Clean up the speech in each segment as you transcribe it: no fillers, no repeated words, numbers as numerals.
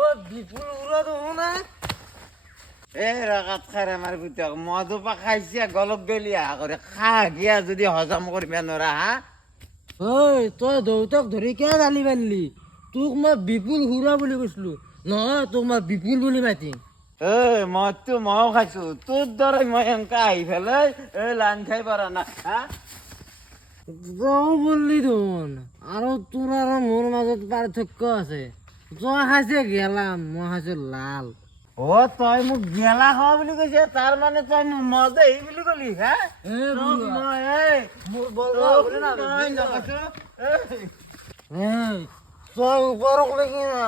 ও বিপুল উড়া তো না এ রাগাত খাই আমার বুঝতে মধুপা খাইছে গলপ বেলিয়া করে খা গিয়া যদি হজম করবে নরা হা ওই তই দেউতাক ধৰি কিয় গালি পাৰলি তোক মই বিপুল হুৰা বুলি কৈছিলো নহয় তোক মই বিপুল বুলি মাতিম মদটো ময়ো খাইছো তোৰ দৰে মই এনেকা আহি পেলাই লান খাই পাৰা না হা তই বললি দেখোন আৰু তোৰ আৰু মোৰ মাজত পাৰ্থক্য আছে তই খাইছে গেলাম মই খাইছো লাল তই মোক গেলা খাৱা বুলি কৈছে তাৰ মানে তই মোক মদ আহি বুলি কলি হা মোৰ তই ওপৰক লাগি না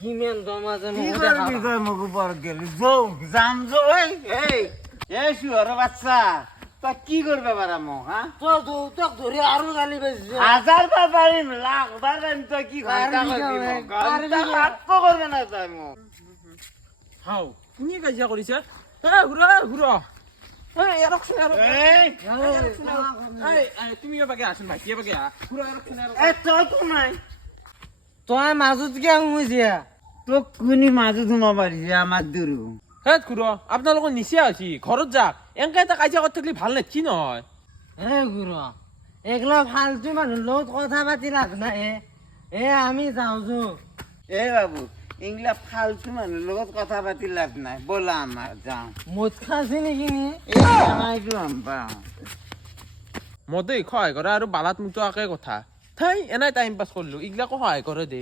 কিমান দমা যে কি কৰিবি তই মোক ওপৰত গেলি যৌ যাম যৌ চিঞৰ বাচ্চা তই কি কৰিব পাৰা মোক হা তই দেউতাক ধৰি আৰু গালি পাইছে 1000 বাৰ পাৰিম লাখ বাৰ পাৰিম তই কি ঘণ্টা কৰিবি না তই মোক হাও কোনে কাজিয়া কৰিছে ঘূৰা তুমি এবাকে আছোন ভাইটি এবাকে তই তো নাই তই মাজত কিয় সোমাইছে তোক কোনি মাজত সোমাব পাৰিছে আমাৰ দুৰু হে ঘূৰা আপোনালোকৰ নিচিয়া হৈছে ঘৰত যাক এনেকে এটা কাজিয়া কৰি থাকিলে ভাল নেকি নহয় গুৰু এগলা ফালতু মানুহৰ লগত কথা পাতি লাভ নাই আমি যাওঁ বাবু এইগিলা ফালতু মানুহৰ লগত কথা পাতি লাভ নাই ব'লা আমাৰ যাওঁ মদ খাইছে নেকি মদেই সহায় কৰা আৰু বালাত মুটোৱাকে কথা ঠাই এনাই টাইম পাছ কৰিলো এইগিলাকো সহায় কৰে দে